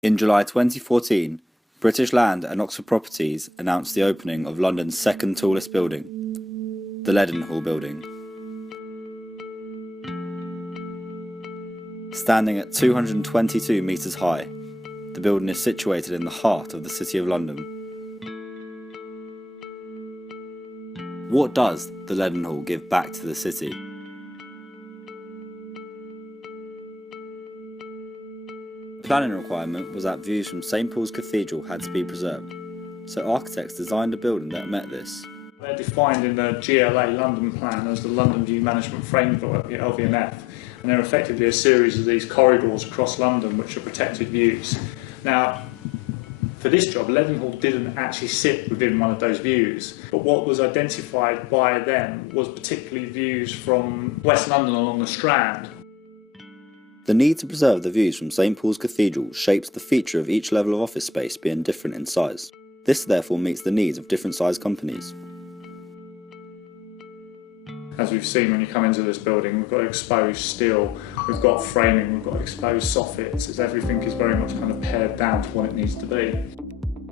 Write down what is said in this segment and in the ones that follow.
In July 2014, British Land and Oxford Properties announced the opening of London's second tallest building, the Leadenhall Building. Standing at 222 metres high, the building is situated in the heart of the City of London. What does the Leadenhall give back to the city? The planning requirement was that views from St Paul's Cathedral had to be preserved, so architects designed a building that met this. They're defined in the GLA London plan as the London View Management Framework, the LVMF, and they're effectively a series of these corridors across London which are protected views. Now, for this job, Leadenhall didn't actually sit within one of those views, but what was identified by them was particularly views from West London along the Strand. The need to preserve the views from St Paul's Cathedral shapes the feature of each level of office space being different in size. This therefore meets the needs of different sized companies. As we've seen when you come into this building, we've got exposed steel, we've got framing, we've got exposed soffits, as everything is very much kind of pared down to what it needs to be.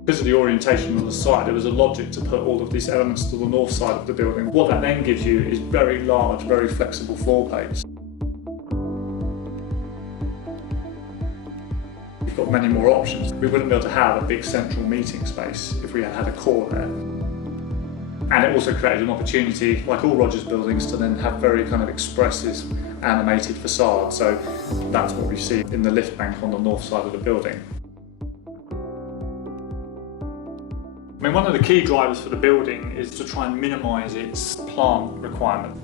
Because of the orientation of the site, there was a logic to put all of these elements to the north side of the building. What that then gives you is very large, very flexible floor plates. You've got many more options. We wouldn't be able to have a big central meeting space if we had a core there. And it also created an opportunity, like all Rogers buildings, to then have very kind of expressive, animated facades. So that's what we see in the lift bank on the north side of the building. I mean, one of the key drivers for the building is to try and minimise its plant requirement.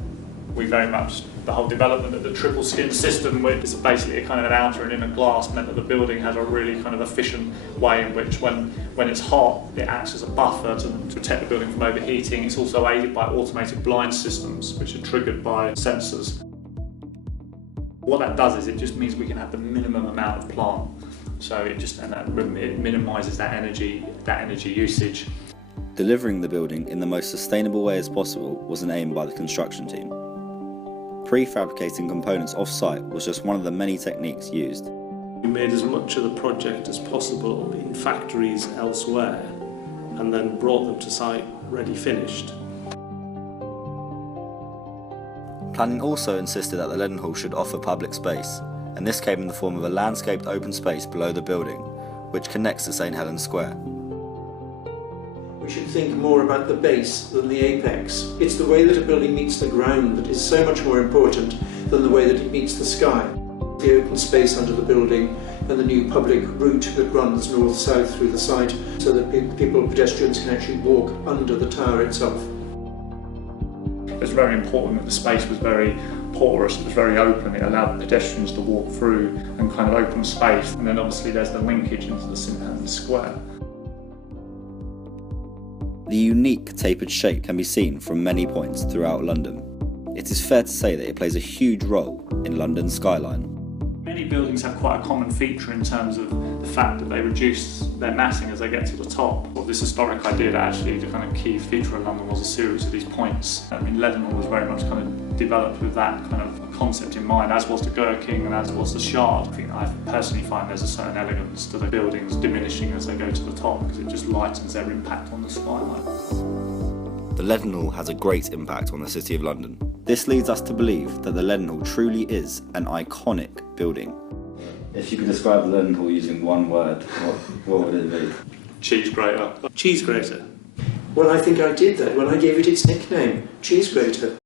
We very much, the whole development of the triple skin system, which is basically a kind of an outer and inner glass, meant that the building has a really kind of efficient way in which when it's hot, it acts as a buffer to protect the building from overheating. It's also aided by automated blind systems, which are triggered by sensors. What that does is it just means we can have the minimum amount of plant. So it minimises that energy usage. Delivering the building in the most sustainable way as possible was an aim by the construction team. Prefabricating components off-site was just one of the many techniques used. We made as much of the project as possible in factories elsewhere and then brought them to site ready finished. Planning also insisted that the Leadenhall should offer public space, and this came in the form of a landscaped open space below the building, which connects to St Helens Square. We should think more about the base than the apex. It's the way that a building meets the ground that is so much more important than the way that it meets the sky. The open space under the building and the new public route that runs north-south through the site so that pedestrians can actually walk under the tower itself. It's very important that the space was very porous, it was very open, it allowed pedestrians to walk through and kind of open space. And then obviously there's the linkage into the St Helens Square. The unique tapered shape can be seen from many points throughout London. It is fair to say that it plays a huge role in London's skyline. Many buildings have quite a common feature in terms of the fact that they reduce their massing as they get to the top. Well, this historic idea that actually the kind of key feature of London was a series of these points. I mean, Leadenhall was very much kind of developed with that kind of concept in mind, as was the Gherkin and as was the Shard. I personally find there's a certain elegance to the buildings diminishing as they go to the top because it just lightens their impact on the skyline. The Leadenhall has a great impact on the City of London. This leads us to believe that the Leadenhall truly is an iconic building. If you could describe the Leadenhall using one word, what would it be? Cheese grater. Cheese grater. Well, I think I did that when I gave it its nickname, cheese grater.